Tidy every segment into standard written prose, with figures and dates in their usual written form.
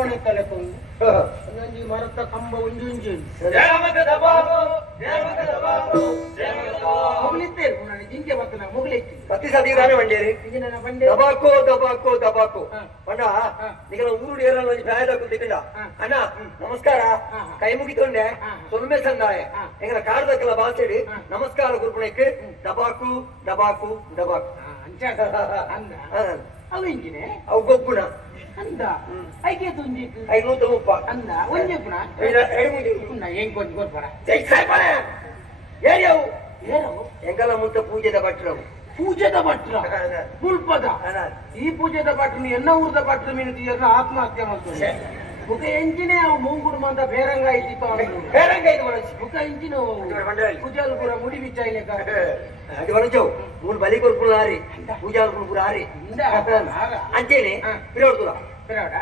ಮನೆ ತಲೆಕೊಂಡು ಒಂದೊಂದು ಮರದ ಕಂಬ ಒಂದು ಇಂಜಿ ಮುಗಿಲಿತ್ತೇರು ನಾನು ಜಿಂಕೆ ಬರ್ತನ ಮುಗಿಲಿತ್ತು ಪತ್ತಿ ಸದಿರಾನೆ ಬಂಡೇರಿ ಬಂಡೆ ದಬಾಕೋ ದಬಾಕೋ ದಬಾಕೋ ಅಣ್ಣ ನಿಗಲ ಊರು ಏರಲ್ಲ ಪ್ರಾಯದ ಕುತ್ತಿಲ್ಲ ಅಣ್ಣ ನಮಸ್ಕಾರ ಕೈ ಮುಗಿತೊಂಡೆ ಸೊಲ್ಮೆ ಸಂದಾಯ ಎಂಗಲ ಕಾಡ್ದಕ್ಕೆಲ್ಲ ಬಾಸೇಡಿ ನಮಸ್ಕಾರ ಗುರುಪುಣಕ್ಕೆ ದಬಾಕು ದಬಾಕು ದಬಾಕು ಅಂದ ಅವು ಇಂಜಿನೆ ಅವು ಗೊಬ್ಬುಣ ಅಂದ ಐಕೆ ತುಂಜಿತ್ತು 530 ಅಂದ ಒಂಜೆ ಪುಣ ಹೆಂಗ್ ಕೊಂದು ಗೊಬ್ಬರ ಏರಿಯವು ಏನವು ಎಂಗಲ ಮುಂತ ಪೂಜೆದ ಭಟ್ರವು ಪೂಜೆದ ಭಟ್ರ ಮುಲ್ಪದ ಈ ಪೂಜೆದ ಭಟ್ರು ಎನ್ನ ಊರದ ಭಟ್ರು ಮೀನು ಆತ್ಮಹತ್ಯೆ ಮಾಡ್ತಾರೆ ಮುಖ ಎಂಚಿನೇ ಅವು ಮುಂಗುಡು ಅಂತ ಬೇರಂಗ ಇದ್ದಿತ್ತು ಬೇರಂಗ ಇದು ಬಳಸಿ ಮುಖ ಎಂಚಿನ ಪೂಜಾಲು ಪೂರ ಮುಡಿ ಬಿಚ್ಚಾಯಿಲೆ ಅದು ಬಳಚವು ಮೂರು ಬಲಿ ಕೊರ್ಪುಳ ಹಾರಿ ಪೂಜಾಲು ಪೂರ ಹಾರಿ ಅಂಚೇನೆ ಪಿರೋಡ್ತುಲ ಪಿರೋಡ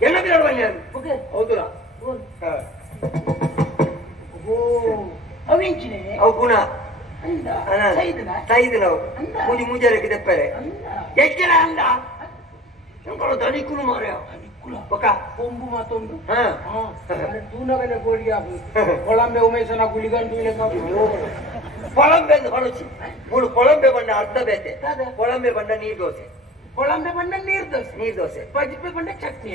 ಎಣ್ಣ ಪಿರೋಡ್ ಬನ್ನಿ ಹೌದುಲ ಓ ಅವೆಂಚಿನೇ ಅವು ಗುಣ ಸೈದು ನಾವು ಮೂಜಿ ಮೂಜಾರಕ್ಕೆ ತೆಪ್ಪರೆ ಎಷ್ಟರ ಅಂದ ದನಿಕುಲು ಮಾರ ಕೊಂಬು ಮಾತೊಂದು ತೂನಗನೆ ಗೋಡಿಗೆ ಕೊಳಂಬೆ ಉಮೇಶನ ಗುಳಿಗಂಡು ಕೊಳಂಬೆ ಹೊಳಚಿ ಮೂರು ಕೊಳಂಬೆ ಬಂಡ ಅರ್ಧ ಬೇತೆ ಕೊಳಂಬೆ ಬಂಡ ನೀರ್ ದೋಸೆ ಕೊಳಂಬೆ ಬಂಡ ನೀರ್ ದೋಸೆ ಬಜ್ಪೆ ಬಂಡ ಚಟ್ನಿ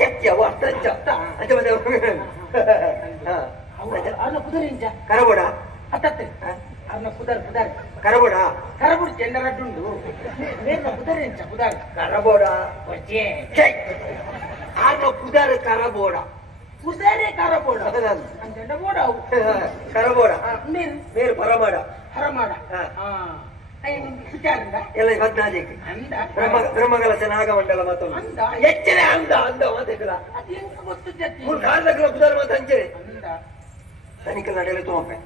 ಚಟ್ನಿ ಅವು ಅರ್ಧ ಅನ್ನ ಕುದುರೆಂಚ ಕರಬೋಡ ಹತ್ತತ್ತೆ ಅನ್ನ ಕುದರ್ ಕರಬೋಡ ಕರಬುಡ್ ಚೆಂಡರಡ್ಡುಂಡು ನೇರ್ನ ಕುದುರೆಂಚ ಕುದರ್ ಕರಬೋಡ ಹೊಚ್ಚೆ ಆರ್ನ ಕುದರ್ ಕರಬೋಡ ಕುದರೆ ಕರಬೋಡ ಅಂಚಂಡ ಬೋಡ ಅವು ಕರಬೋಡ ನೀರು ಪರಮಾಡ ಹರಮಾಡ ವಿಚಾರಿಂದ ಎಲ್ಲ 14 ಅಂದ ಬ್ರಹ್ಮಗಲಸ ನಾಗಮಂಡಲ ಮತ್ತೊಂದು ಅಂದ ಎಚ್ಚರೆ ಅಂದ ಮಾತೇಕಲ ಅದು ಹೆಂಗ ಗೊತ್ತು ಜತಿ ಮೂರು ಕಾಲದಕ್ಕಲ ಕುದರ್ ಮಾತ ಅಂಚೆ ಅಂದ ಸನಿಕಲ್ ನಡೆಯಲು ತೋಪೆ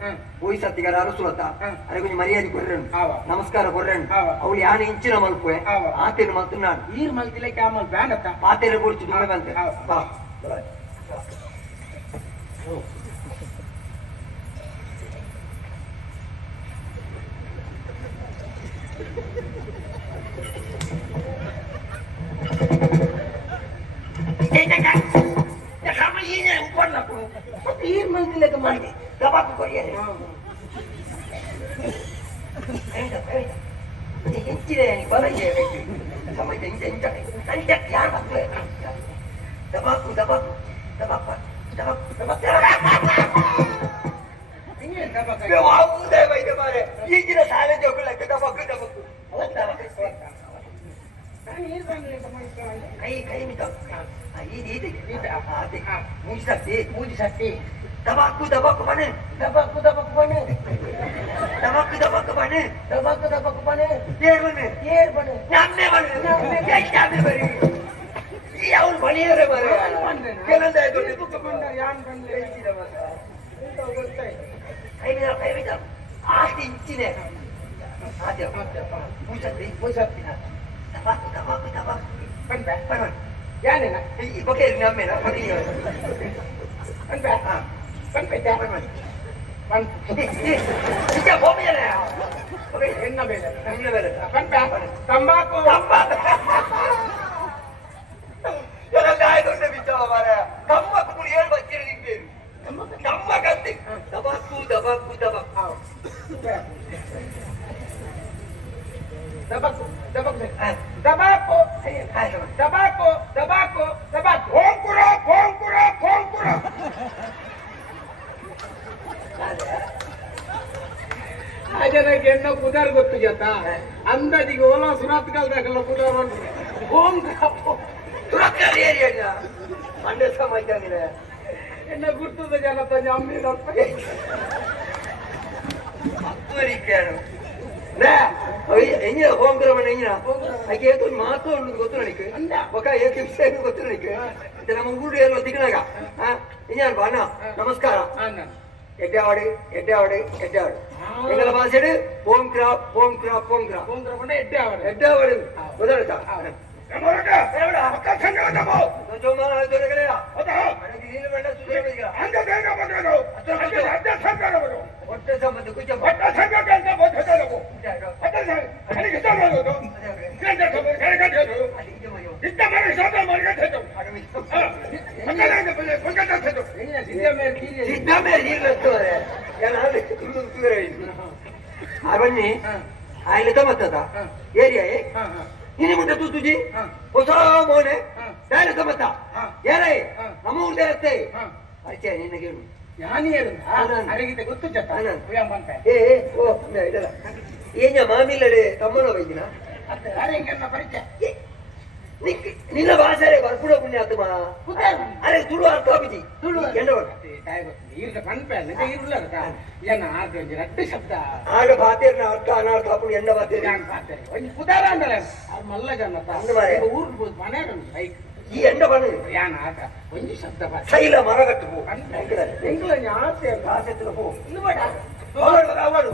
ಹೋಯ್ ಸತ್ತಿಗಾರ ಅರಸುಲತ ಅರೆ ಕೊಂಚ ಮರ್ಯಾದೆ ಕೊರ್ರೆನು ನಮಸ್ಕಾರ ಕೊರ್ರೆನು ಅವಳು ಯಾನೆ ಇಂಚಿನ ಮಲ್ಪುವೆ ಆತೇನು ಮಲ್ತು ನಾನು ನೀರ್ ಮಲ್ತಿಲ್ಲ ಕ್ಯಾಮಲ್ ಬ್ಯಾಂಡತ್ತ ಪಾತೇನೆ ಕೊಡ್ತು ದುಮ್ಮೆ ಬಂತೆ ಬಾ ನೀರ್ ಮಲ್ತಿಲ್ಲ ಮಾಡಿ ದಬಾಕು ಕೊರಿಯರೆ ಹೆಚ್ಚಿದೆ ಬರಗೆ ಸಮಯ ಇಂಚ ನಂಟ ಯಾರು ಮಕ್ಕಳು ದಬಾಕು ದಬಾಕು ದಬಾಕು ದಬಾಕು ದಬಾಕು ಈಗಿನ ಸಾಲೆ ಜೋಗಳಕ್ಕೆ ದಬಾಕು ದಬಾಕು ಕೈ ಮಿತ ಮೂಜಿ ಸತ್ತಿ ದಬಾಕು ದಬಾಕು ಬನೆ ದಬಾಕು ಬನೆ ಏರ್ ಬನೆ ನಮ್ಮೆ ಬನೆ ಬರಿ ಅವನು ಬಣಿಯರೆ ಬರ ಕೆಲಂದ ಕೈ ಮಿತ ಆಸ್ತಿ ಇಂಚಿನೆ ಆದ್ಯ ಮೂಜತ್ತಿನ ದಬಾಕು ಬನ್ನಿ ಯಾನೇನ ಈ ಬಗ್ಗೆ ನಮ್ಮೇನ ತಂಬಾಕು ತಂಬಾಕು ಹೇಳಿ ಬಚ್ಚಿರಿ ನಿಂತೇನು ತಂಬಾಕಂತೆ ದಬಾಕು ದಬಾಕು ದಬಾಕು ದಬಾಕು ದಬಾಕು ದಬಾಕು ದಬಾಕು ದಬಾಕು ಕೊಂಕುರ ಆ ಜನಕ್ಕೆ ಎಣ್ಣೆ ಕುದಾರ್ ಗೊತ್ತು ಜತ ಅಂದಾಜಿಗೆ ಓಲಾ ಸುರಾತ್ ಕಾಲದಾಗಲ್ಲ ಕುದಾರ್ ಮಂಡ್ಯ ಸಮಾಜ ಎಣ್ಣೆ ಗುರ್ತದ ಜನ ತಂಜ ಅಮ್ಮಿ ಹೆಂಗಿನ ಹೋಮ್ಗ್ರಮಣ ಹೆಂಗಿನ ಆಕೆ ಏತು ಮಾತು ಅನ್ನೋದು ಗೊತ್ತು ನನಗೆ ಒಕ್ಕ ಏಕೆ ವಿಷಯ ಗೊತ್ತು ನನಗೆ ನಮ್ಮ ಊರು ಏನು ದಿಗ್ನಾಗ ಹಿಂಗ ಅಣ್ಣ ನಮಸ್ಕಾರ ಎಡ್ಡಾವಡು ಎಂಗಲ ಭಾಷೆಡು ಓಂ ಕ್ರಾಪ್ ಎಡ್ಡಾವಡು ಗೊತ್ತಾಯ್ತಾ ಹೊಟ್ಟೆ ಸಂಬಂಧ ಅವನ್ನಿ ಆಯ್ಲೆ ತಮ್ಮತ್ತದ ಏರಿಯಾ ನಿನ್ನ ಮುಂದೆ ತುಜಿ ಹೊಸ ಮೋನೆ ಯಾರು ತಮ್ಮತ್ತ ಯಾರೇ ನಮ್ಮ ಊರ್ದೇ ಇರುತ್ತೆ ಪರಿಚಯ ನಿನ್ನ ಕೇಳು ನಾನು ಹೇಳಿದ ಗೊತ್ತು ಜತ ಏ ಓ ಇದಲ್ಲ ಏನ ಮಾಮಿಲ್ಲಡೆ ತಮ್ಮನ ವೈದಿನ ಪರಿಚಯ ನಿನ್ನ ಭಾಷೆ ಬರ್ಪುಡ ಪುಣ್ಯ ಆತ್ಮ ಅರೆ ತುಳು ಅರ್ಥ ಆಗುದಿ ತುಳು ಎಂಡವರ ಈಗ ಕಣ್ಪೇನ್ ಇರ್ಲ ಏನ ರಡ್ಡು ಶಬ್ದ ಆಗ ಬಾತೇರ್ನ ಅರ್ಥ ಅನರ್ಥ ಅಪ್ಪು ಎಂಡ ಬಾತೇರಿ ಒಂದು ಕುದಾರ ಅಂದಲ್ಲ ಅವ್ರು ಮಲ್ಲ ಜನ ಊರು ಮನೆ ಬೈಕ್ ಈ ಎಂಡ ಬಣ್ಣ ಯಾನ ಆಟ ಒಂದು ಶಬ್ದ ಶೈಲ ಮರಗಟ್ಟು ಪೋ ಎಂಗ್ಲ ಆಸೆ ಭಾಷೆ ಪೋ ಇನ್ನು ಬೇಡ ಅವಳು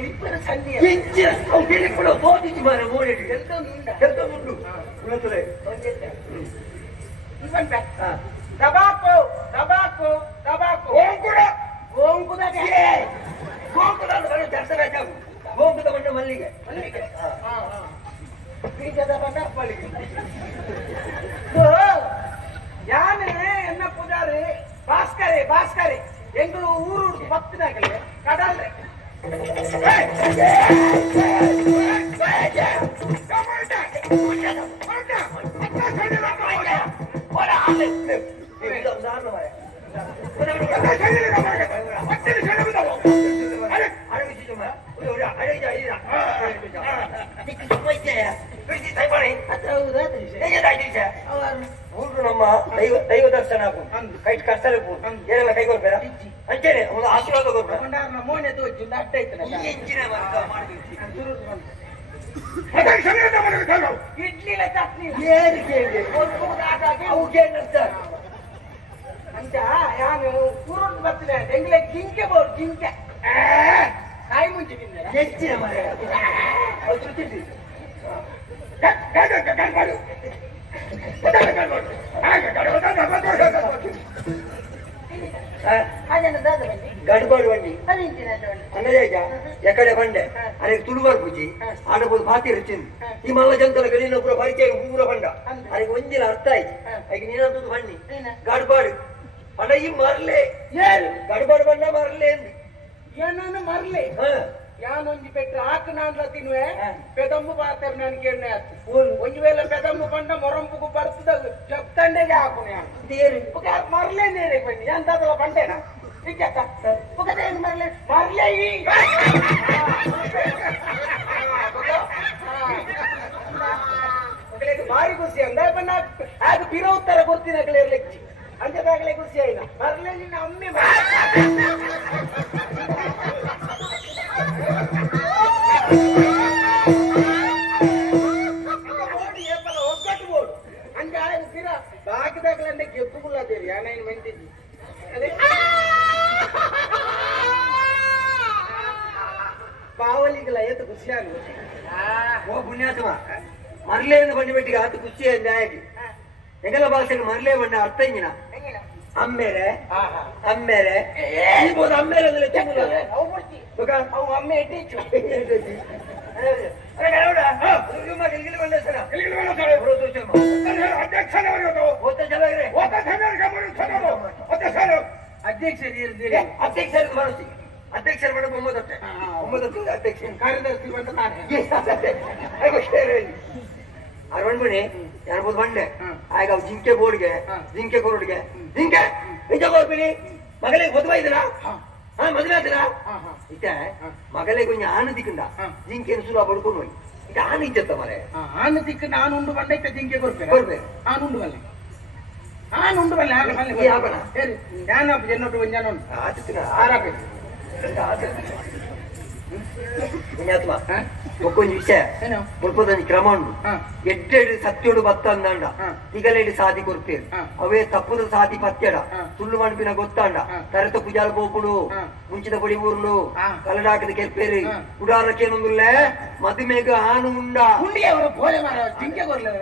ಇಬ್ಬರ ಸಂಧಿ ಬೋಧಿಸಿ ಮಾರ ಮೋಡಿಟ್ಟು ಕೆಲಸ ಉಂಟು ಉಳತಲೆ ಟಬಾಕೋ ಟಬಾಕೋ ಟಬಾಕೋ ಓಂಕುಡ ಓಂಕುದ ಗೋಂಕುಡ ದರ್ಶನಾಚಾಗು ಗೋಂಕುದ ಬಂಡ ಮಲ್ಲಿಗೆ ಬೀಜದ ಬಂಡ ಮಲ್ಲಿಗೆ ಯಾನೇ ಎನ್ನ ಪೂಜಾರಿ ಭಾಸ್ಕರೇ ಭಾಸ್ಕರೇ ಎಂಗಳು ಊರು ಪತ್ತಿನಾಗಲೇ ಕಡಲ್ರೆ ನಮ್ಮ ದೈವ ದರ್ಶನ ಕೈ ಕಷ್ಟಲೆ ಏನೆಲ್ಲ ಕೈ ಕೊಡ್ಬೇಡ ಅಂಚೇನೆ ಒಂದು ಆಶೀರ್ವಾದ ಕೊಡ್ಬೇಡ ಮೋನೆ ತೋಚಿಂದ ಅಡ್ಡ ಇಡ್ಲಿಲ ಚಟ್ನಿ ಅಂತ ಯಾನು ಕೂರುಂಟು ಬರ್ತಿದೆ ಎಂಗ್ಲೆ ಜಿಂಕೆ ಬೋರ್ಡು ಜಿಂಕೆ ಕಾಯಿ ಮುಂಚೆ ತಿಂದ ಹೆಚ್ಚಿನ ಮರ గడబడు వండి అన్నయ్య ఎక్కడ బండే అనే తుడువారు పూజి ఆడపోదు బాతి వచ్చింది ఈ మల్ల జంతల కలిగినప్పుడు పరిచయం ఊర బండ అది వంజిల అర్థాయి అది నేనంత బండి గడబాడు పడయి మరలే గడబాడు బండ మరలేదు ಏನನ್ನು ಮರ್ಲಿ ಯಾನೊಂಜಿ ಪೆಟ್ಟು ಆಕು ನಾನ್ಲ ತಿನ್ನುವೆ ಪೆದಂಬು ಪಾತ್ರ ನನಗೆ ಎಣ್ಣೆ ಆಯ್ತು ಒಂಜಿ ವೇಳೆ ಪೆದಂಬು ಬಂಡ ಮೊರಂಬುಗು ಬರ್ತದ ಜಪ್ತಂಡೆಗೆ ಹಾಕುನೆ ಮರ್ಲೇ ನೇರೆ ಬನ್ನಿ ಅಂತದಲ್ಲ ಬಂಡೇನ ಮರ್ಲೆ ಮರ್ಲೆ ಭಾರಿ ಖುಷಿ ಅಂದ ಬಣ್ಣ ಅದು ಬಿರೋ ಉತ್ತರ ಗೊತ್ತಿನ ಲೆಚ್ಚಿ ಅಂಜದಾಗಲೇ ಖುಷಿ ಆಯ್ನ ಮರ್ಲೆ ನಿನ್ನ ಒಮ್ಮೆ ಒಗ್ಗಟ್ಟು ಬೋರ್ಡು ಹಂಗೆ ಆಯ್ತು ತೀರ ಬಾಕಿದಾಗಲಂಡೆ ಗೆಪ್ಪುಗುಳ್ಳದೇರಿ ಯಾನೇನು ಮೆಂತಿದ್ವಿ ಅದೇ ಪಾವಲಿಗೆಲ್ಲ ಏತು ಖುಷಿ ಆಗುತ್ತೆ ಓ ಪುಣ್ಯಾತ್ಮ ಮರಲೇ ಬಂಡಿ ಬಿಟ್ಟಿಗೆ ಆತು ಖುಷಿ ಆಗಿ ಎಗಲ ಭಾಷೆಗೆ ಮರಲೇ ಬಂಡ ಅರ್ಥ ಇಂಗಿನ ಅಮ್ಮೇರೆ ಅಮ್ಮೇರೆ ಅಮ್ಮೇರೆ ಅವು ಅಮ್ಮೆ ಇಟ್ಟಿಚ್ಚು ಅಧ್ಯಕ್ಷರು ಮಾಡಿಸಿ ಅಧ್ಯಕ್ಷರು ಬೇಡ ಒಂಬತ್ತಟ್ಟೆ ಅಧ್ಯಕ್ಷ ಕಾರ್ಯದರ್ಶಿ ಬಂದ ಅರವಣ್ಮಣಿ ಯಾರ್ಬೋದು ಬಂಡೆ ಆಗ ಜಿಂಕೆ ಬೋರ್ಡ್ಗೆ ಜಿಂಕೆ ಕೋರ್ಡ್ಗೆ ಜಿಂಕೆ ನಿಜ ಕೋರ್ಬಿಡಿ ಮಗಳಿಗೆ ಮದುವೆ ಇದ್ದೀರಾ ಮದುವೆ ಆದಿರಾ ಇತ್ತ ಮಗಳಿಗೆ ಕೊಂಚ ಆನೆ ದಿಕ್ಕಂಡ ಜಿಂಕೆನ ಸುಲಭ ಬಡ್ಕೊಂಡು ಹೋಗಿ ಇತ್ತ ಆನೆ ಇಚ್ಚತ್ತ ಮರೆ ಆನೆ ದಿಕ್ಕ ನಾನು ಉಂಡು ಬಂಡ ಇತ್ತ ಜಿಂಕೆ ಕೊಡ್ಬೇಕು ನಾನು ಉಂಡು ಬಲ್ಲೆ ನಾನು ಉಂಡು ಬಲ್ಲೆ ಆಗ ಬಲ್ಲೆ ಯಾವನ ಹೇಳಿ ನಾನು ಜನೊಟ್ಟು ಒಂದು ಜನ ಉಂಟು ಆತಿನ ಆರಾಬೇಕು ಪುಣ್ಯಾತ್ಮ ఒక్కొంచెం విషయ ముల్పదని క్రమండు ఎడ్డేడు సత్యుడు భక్త అందండ తిగలేడు సాది కొరిపేరు అవే తప్పుదు సాది పత్యడ తుళ్ళు మనిపిన గొత్తాండ తరత పుజాల పోపుడు ముంచిన పొడి ఊర్లు కలడాకది కెప్పేరు ఉడాలకే నుందులే మదిమేగ ఆను ఉండా ఉండి ఎవరు పోలే మారా జింకే కొరలేదు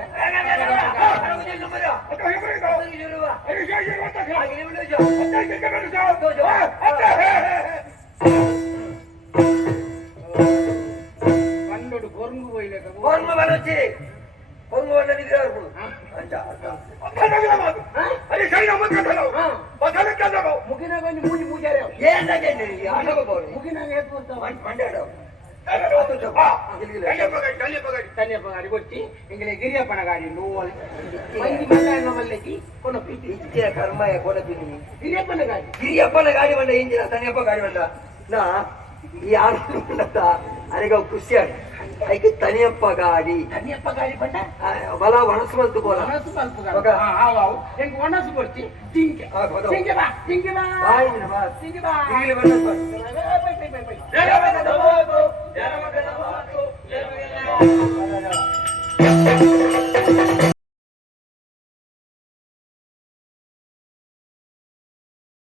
పండు గొంగు పోయలేక గొంగు వచ్చి గొంగు వల్ల నిద్ర కొని మూజి మూజారే ఏంటంటే ఆడకపోవాలి ముగినాక ఏర్పడతావు మండాడు తన్యప్పగాడి వచ్చి ఇంకలే గిరియప్పనగాడి నువ్వు మంది మళ్ళీ మళ్ళీ కొనపి ఇచ్చే కర్మయ్య కొనపిల్లి గిరియప్పనగాడి గిరియప్పనగాడి వల్ల ఏం చేయాలి తనియప్పగాడి వల్ల నా ఈ ఆడతా అనిగా ఖుషియాడు అయితే తనియప్పగాడి తన్యప్పగాడి పంట ಬಲ ಒಣಸು ಮಲ್ತುಕೋಲ ಒಣಸು ಮಲ್ಪುಗ ಹೆಂಗ್ ಒಣಸು ಕೊಡ್ತಿ ತಿಂಕೆ ತಿಂಕೆ ಬಾ ತಿಂಕೆ ಬಾ ಬಾಯಿನ ಬಾ ತಿಂಕೆ ಬಾ ಈಗಲೇ ಬಂದ ಬೈ ಬೈ ಬೈ